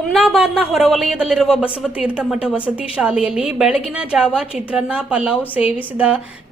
ಹುಮ್ನಾಬಾದ್ನ ಹೊರವಲಯದಲ್ಲಿರುವ ಬಸವತೀರ್ಥ ಮಠ ವಸತಿ ಶಾಲೆಯಲ್ಲಿ ಬೆಳಗಿನ ಜಾವ ಚಿತ್ರಾನ್ನ, ಪಲಾವ್ ಸೇವಿಸಿದ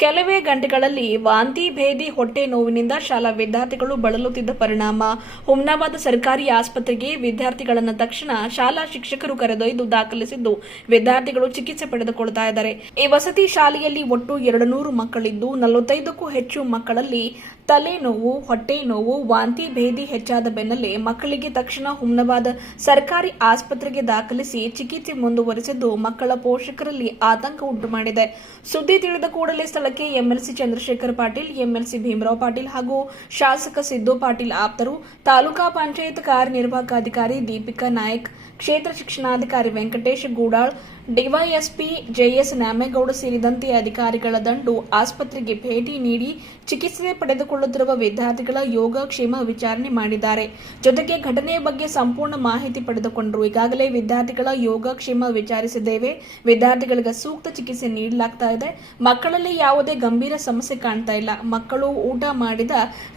ಕೆಲವೇ ಗಂಟೆಗಳಲ್ಲಿ ವಾಂತಿ, ಭೇದಿ, ಹೊಟ್ಟೆ ನೋವಿನಿಂದ ಶಾಲಾ ವಿದ್ಯಾರ್ಥಿಗಳು ಬಳಲುತ್ತಿದ್ದ ಪರಿಣಾಮ. ಹುಮ್ನಾಬಾದ್ ಸರ್ಕಾರಿ ಆಸ್ಪತ್ರೆಗೆ ವಿದ್ಯಾರ್ಥಿಗಳನ್ನು ತಕ್ಷಣ ಶಾಲಾ ಶಿಕ್ಷಕರು ಕರೆದೊಯ್ದು ದಾಖಲಿಸಿದ್ದು ವಿದ್ಯಾರ್ಥಿಗಳು ಚಿಕಿತ್ಸೆ ಪಡೆದುಕೊಳ್ತಾ ಇದ್ದಾರೆ. ಈ ವಸತಿ ಶಾಲೆಯಲ್ಲಿ ಒಟ್ಟು ಎರಡು ನೂರು ಮಕ್ಕಳಿದ್ದು ನಲವತ್ತೈದಕ್ಕೂ ಹೆಚ್ಚು ಮಕ್ಕಳಲ್ಲಿ ತಲೆನೋವು, ಹೊಟ್ಟೆ ನೋವು, ವಾಂತಿ, ಭೇದಿ ಹೆಚ್ಚಾದ ಬೆನ್ನಲ್ಲೇ ಮಕ್ಕಳಿಗೆ ತಕ್ಷಣ ಹುಮ್ನಾಬಾದ್ ಸರ್ಕಾರಿ ಆಸ್ಪತ್ರೆಗೆ ದಾಖಲಿಸಿ ಚಿಕಿತ್ಸೆ ಮುಂದುವರೆಸಿದ್ದು ಮಕ್ಕಳ ಪೋಷಕರಲ್ಲಿ ಆತಂಕ ಉಂಟು ಮಾಡಿದೆ ಸುದ್ದಿ ತಿಳಿದ ಕೂಡಲೇ ಸ್ಥಳಕ್ಕೆ ಎಂಎಲ್ಸಿ ಚಂದ್ರಶೇಖರ್ ಪಾಟೀಲ್, ಎಂಎಲ್ಸಿ ಭೀಮರಾವ್ ಪಾಟೀಲ್ ಹಾಗೂ ಶಾಸಕ ಸಿದ್ದು ಪಾಟೀಲ್ ಆಪ್ತರು, ತಾಲೂಕಾ ಪಂಚಾಯತ್ ಕಾರ್ಯನಿರ್ವಾಹಕ ಅಧಿಕಾರಿ ದೀಪಿಕಾ ನಾಯಕ್, ಕ್ಷೇತ್ರ ಶಿಕ್ಷಣಾಧಿಕಾರಿ ವೆಂಕಟೇಶ್ ಗೂಡಾಳ್ ಡಿವೈಎಸ್ಪಿ ಜೆಎಸ್ ನ್ಯಾಮೇಗೌಡ ಸೇರಿದಂತೆ ಅಧಿಕಾರಿಗಳ ದಂಡು ಆಸ್ಪತ್ರೆಗೆ ಭೇಟಿ ನೀಡಿ ಚಿಕಿತ್ಸೆ ಪಡೆದುಕೊಳ್ಳುತ್ತಿರುವ ವಿದ್ಯಾರ್ಥಿಗಳ ಯೋಗಕ್ಷೇಮ ವಿಚಾರಣೆ ಮಾಡಿದ್ದಾರೆ. ಜೊತೆಗೆ ಘಟನೆಯ ಬಗ್ಗೆ ಸಂಪೂರ್ಣ ಮಾಹಿತಿ ಪಡೆದುಕೊಂಡರು. ಈಗಾಗಲೇ ವಿದ್ಯಾರ್ಥಿಗಳ ಯೋಗಕ್ಷೇಮ ವಿಚಾರಿಸಿದ್ದೇವೆ. ವಿದ್ಯಾರ್ಥಿಗಳಿಗೆ ಸೂಕ್ತ ಚಿಕಿತ್ಸೆ ನೀಡಲಾಗ್ತಾ ಇದೆ. ಮಕ್ಕಳಲ್ಲಿ ಯಾವುದೇ ಗಂಭೀರ ಸಮಸ್ಯೆ ಕಾಣ್ತಾ ಇಲ್ಲ. ಮಕ್ಕಳು ಊಟ ಮಾಡಿದ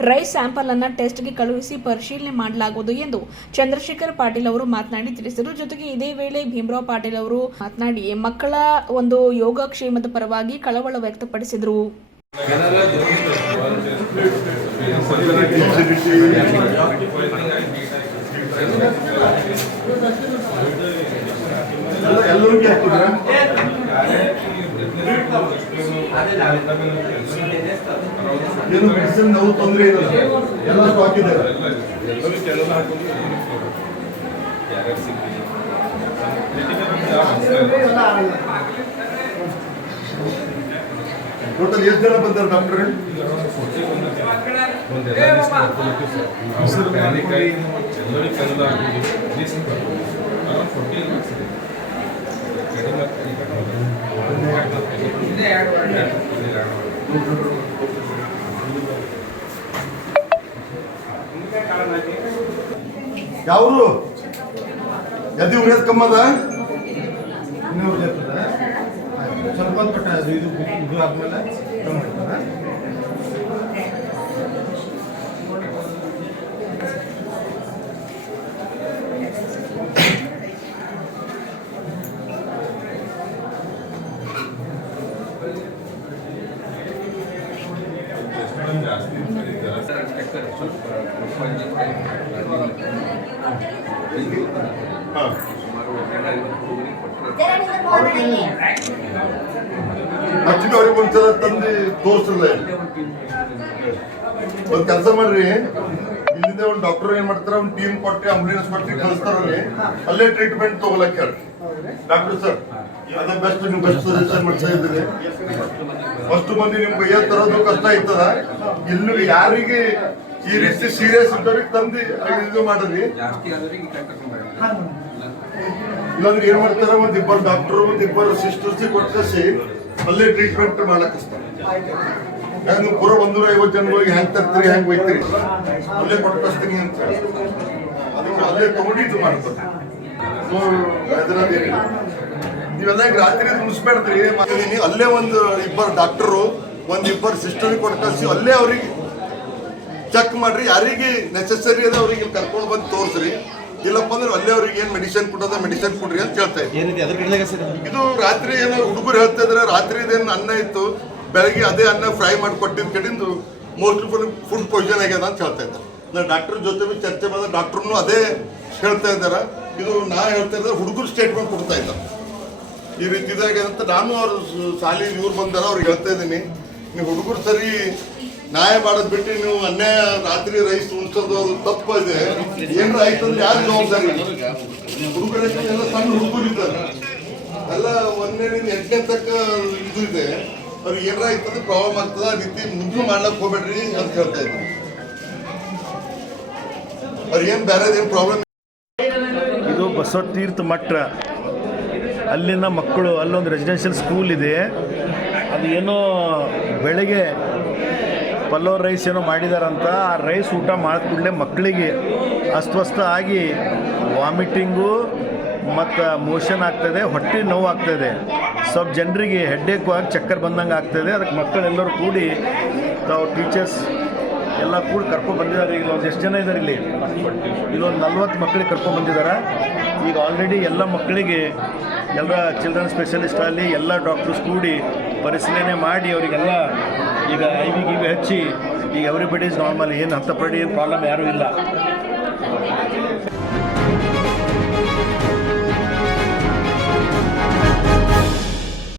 ರೈಸ್ ಸ್ಯಾಂಪಲ್ ಅನ್ನ ಟೆಸ್ಟ್ಗೆ ಕಳುಹಿಸಿ ಪರಿಶೀಲನೆ ಮಾಡಲಾಗುವುದು ಎಂದು ಚಂದ್ರಶೇಖರ್ ಪಾಟೀಲ್ ಅವರು ಮಾತನಾಡಿ ತಿಳಿಸಿದರು. ಜೊತೆಗೆ ಇದೇ ವೇಳೆ ಭೀಮರಾವ್ ಪಾಟೀಲ್ ಅವರು ಮಾತನಾಡಿ ಮಕ್ಕಳ ಒಂದು ಯೋಗಕ್ಷೇಮದ ಪರವಾಗಿ ಕಳವಳ ವ್ಯಕ್ತಪಡಿಸಿದರು. ಏನು ಮೆಡಿಸಿನ್ ನಾವು ತೊಂದರೆ ಇಲ್ಲ. ಎಲ್ಲ ಹಾಕಿದ್ದಾರೆ ಟೋಟಲ್ ಎಷ್ಟು ಜನ ಬಂದಾರೆ ಡಾಕ್ಟರ್ ಯಾವ್ರು? ಎದ್ದು ಉರಿಯೋದು ಕಮ್ಮದ? ಇನ್ನೂ ಇರ್ತದೆ ಸ್ವಲ್ಪ ಹೊತ್ತು ಬಿಟ್ಟು ಅದು ಇದು ಇದು ಆದ್ಮೇಲೆ ಕಮ್ಮಿ ಮಾಡ್ತಾರೆ ಹಾಂ ಹಚ್ಚಿದ ಅವ್ರಿಗೆ ಒಂದ್ಸಲ ತಂದು ತೋರಿಸ್ರಲ್ಲ ಒಂದ್ ಕೆಲಸ ಮಾಡ್ರಿ. ಇಲ್ಲಿಂದ ಒಂದ್ ಡಾಕ್ಟರ್ ಏನ್ ಮಾಡ್ತಾರ ಒಂದ್ ಟೀಮ್ ಕೊಟ್ಟಿ ಆಂಬುಲೆನ್ಸ್ ಕೊಟ್ಟಿ ಕಳಿಸ್ತಾರಲ್ಲಿ ಅಲ್ಲೇ ಟ್ರೀಟ್ಮೆಂಟ್ ತಗೊಳಕ್ ಹೇಳಿ ಡಾಕ್ಟರ್ ಸರ್ ಅದೇ ಬೆಸ್ಟ್ ನೀವು ಬೆಸ್ಟ್ ಸಜೆಷನ್ ಮಾಡ್ತಾ ಇದ್ದೀರಿ. ಅಷ್ಟು ಮಂದಿ ನಿಮ್ಗೆ ಏನ್ ತರೋದು ಕಷ್ಟ ಆಯ್ತದ ಇಲ್ಲಿ ಯಾರಿಗೆ ಈ ರೀತಿ ಸೀರಿಯಸ್ ಇದ್ದವ್ರಿಗೆ ತಂದು ಇದು ಮಾಡಿದ್ರಿ? ಇಲ್ಲಾಂದ್ರೆ ಏನ್ ಮಾಡ್ತಾರ? ಒಂದ್ ಇಬ್ಬರು ಡಾಕ್ಟರ್ ಒಂದ್ ಇಬ್ಬರು ಸಿಸ್ಟರ್ಸ್ ಕೊಟ್ಟಿಸಿ ಅಲ್ಲೇ ಟ್ರೀಟ್ಮೆಂಟ್ ಮಾಡಕ್ ಹಚ್ತಾರೆ ಯಾಕೆ ನೀವು ಪೂರ ಒಂದೂರ ಐವತ್ತು ಜನಗಳಿಗೆ ಹೆಂಗ್ ತರ್ತೀರಿ ಹೆಂಗ್ ಒಯ್ತೀರಿ? ಅಲ್ಲೇ ಕೊಟ್ಟು ಅಂತ ಅದಕ್ಕೆ ಅಲ್ಲೇ ತಗೊಂಡು ಇದು ಮಾಡ್ತಾರೆ. ನೀವೆಲ್ಲ ಈಗ ರಾತ್ರಿ ಮುಗಿಸ್ಬೇಡ್ತೀರಿ ಮಾಡಿದೀನಿ ಅಲ್ಲೇ ಒಂದು ಇಬ್ಬರು ಡಾಕ್ಟರು ಒಂದು ಇಬ್ಬರು ಸಿಸ್ಟರ್ ಕೊಟ್ಟು ಅಲ್ಲೇ ಅವ್ರಿಗೆ ಚೆಕ್ ಮಾಡ್ರಿ. ಯಾರಿಗೆ ನೆಸೆಸರಿ ಅದ ಅವ್ರಿಗೆ ಕರ್ಕೊಂಡು ಬಂದು ತೋರಿಸ್ರಿ. ಇಲ್ಲಪ್ಪ ಅಂದ್ರೆ ಅಲ್ಲೇ ಅವ್ರಿಗೆ ಏನ್ ಮೆಡಿಸಿನ್ ಕೊಡೋದ ಮೆಡಿಸಿನ್ ಕೊಡ್ರಿ ಅಂತ ಹೇಳ್ತಾ ಕಡೆದಾಗ ಇದು ರಾತ್ರಿ ಏನೋ ಹುಡುಗರು ಹೇಳ್ತಾ ಇದ್ರೆ ರಾತ್ರಿ ಇದೇನು ಅನ್ನ ಇತ್ತು ಬೆಳಗ್ಗೆ ಅದೇ ಅನ್ನ ಫ್ರೈ ಮಾಡಿ ಕೊಟ್ಟಿದ್ದ ಕಡೆಯಿಂದ ಮೋಸ್ಟ್ಲಿ ಫುಲ್ ಫುಡ್ ಪಾಯ್ಸನ್ ಆಗ್ಯದ ಅಂತ ಹೇಳ್ತಾ ಇದ್ದಾರೆ ಡಾಕ್ಟರ್ ಜೊತೆ ಬಿ ಚರ್ಚೆ ಮಾಡಿದ ಡಾಕ್ಟರ್ನು ಅದೇ ಹೇಳ್ತಾ ಇದ್ದಾರೆ ಇದು ನಾ ಹೇಳ್ತಾ ಇದ್ದಾರೆ ಹುಡುಗರು ಸ್ಟೇಟ್ಮೆಂಟ್ ಕೊಡ್ತಾ ಇದ್ದಾರೆ ಈ ರೀತಿ ಇದಾಗಿದೆ ಅಂತ ನಾನು ಅವ್ರ ಶಾಲೆ ಇವ್ರು ಬಂದಾರ ಅವ್ರಿಗೆ ಹೇಳ್ತಾ ಇದ್ದೀನಿ. ನೀವು ಹುಡುಗರು ಸರಿ ನ್ಯಾಯ ಮಾಡೋದ್ ಬಿಟ್ಟು ನೀವು ಅನ್ಯಾಯ ರಾತ್ರಿ ರೈಸ್ ಉಣ್ಸೋದು ತಪ್ಪು ಇದೆ. ಏನಾರ ಆಯ್ತಂದ್ರೆ ಯಾರು ಜವಾಬ್ದಾರಿ? ಹುಡುಗರೆಲ್ಲ ಸಣ್ಣ ಹುಡುಗರು ಇದ್ದಾರೆ. ಎಲ್ಲ ಒಂದನೇದಿಂದ ಎಂಟನೇ ತಕ್ಕ ಇದು ಇದೆ. ಅವ್ರಿಗೆ ಏನಾರ ಆಯ್ತಂದ್ರೆ ಪ್ರಾಬ್ಲಮ್ ಆಗ್ತದ ರೀತಿ ಮುಂದೆ ಮಾಡ್ಲಕ್ ಹೋಗ್ಬೇಡ್ರಿ ಅಂತ ಹೇಳ್ತಾ ಇದ್ದೀನಿ ಅವ್ರಿಗೆ ಏನ್ ಬೇರೆ ಏನ್ ಪ್ರಾಬ್ಲಮ್ ಇದು ಬಸವ ತೀರ್ಥ ಮಠ. ಅಲ್ಲಿನ ಮಕ್ಕಳು, ಅಲ್ಲೊಂದು ರೆಸಿಡೆನ್ಷಿಯಲ್ ಸ್ಕೂಲ್ ಇದೆ. ಅದು ಏನೋ ಬೆಳಗ್ಗೆ ಪಲ್ಲವ್ ರೈಸ್ ಏನೋ ಮಾಡಿದಾರಂತ, ಆ ರೈಸ್ ಊಟ ಮಾಡಿದ ಕೂಡಲೇ ಮಕ್ಕಳಿಗೆ ಅಸ್ವಸ್ಥ ಆಗಿ ವಾಮಿಟಿಂಗು ಮತ್ತು ಮೋಷನ್ ಆಗ್ತದೆ, ಹೊಟ್ಟೆ ನೋವು ಆಗ್ತದೆ. ಸ್ವಲ್ಪ ಜನರಿಗೆ ಹೆಡ್ಡೇಕು ಆಗಿ ಚಕ್ಕರ್ ಬಂದಂಗೆ ಆಗ್ತದೆ. ಅದಕ್ಕೆ ಮಕ್ಕಳೆಲ್ಲರೂ ಕೂಡಿ ತಾವು ಟೀಚರ್ಸ್ ಎಲ್ಲ ಕೂಡಿ ಕರ್ಕೊಂಡು ಬಂದಿದ್ದಾರೆ. ಈಗ ಒಂದು ಎಷ್ಟು ಜನ ಇದ್ದಾರೆ ಇಲ್ಲಿ? ಇಲ್ಲೊಂದು ನಲ್ವತ್ತು ಮಕ್ಕಳಿಗೆ ಕರ್ಕೊಂಡು ಬಂದಿದ್ದಾರೆ? ಈಗ ಆಲ್ರೆಡಿ ಎಲ್ಲ ಮಕ್ಕಳಿಗೆ ಎಲ್ಲ ಚಿಲ್ಡ್ರನ್ ಸ್ಪೆಷಲಿಸ್ಟ್ ಅಲ್ಲಿ ಎಲ್ಲ ಡಾಕ್ಟರ್ಸ್ ಕೂಡಿ ಪರಿಶೀಲನೆ ಮಾಡಿ, ಅವರಿಗೆಲ್ಲ ಈಗ ಐ ವಿ ಗಿವಿ ಹಚ್ಚಿ, ಈಗ ಎವ್ರಿಬಡಿ ಇಸ್ ನಾರ್ಮಲ್ ಏನು ಹತ್ತಪಡಿ ಏನು ಪ್ರಾಬ್ಲಮ್ ಯಾರೂ ಇಲ್ಲ.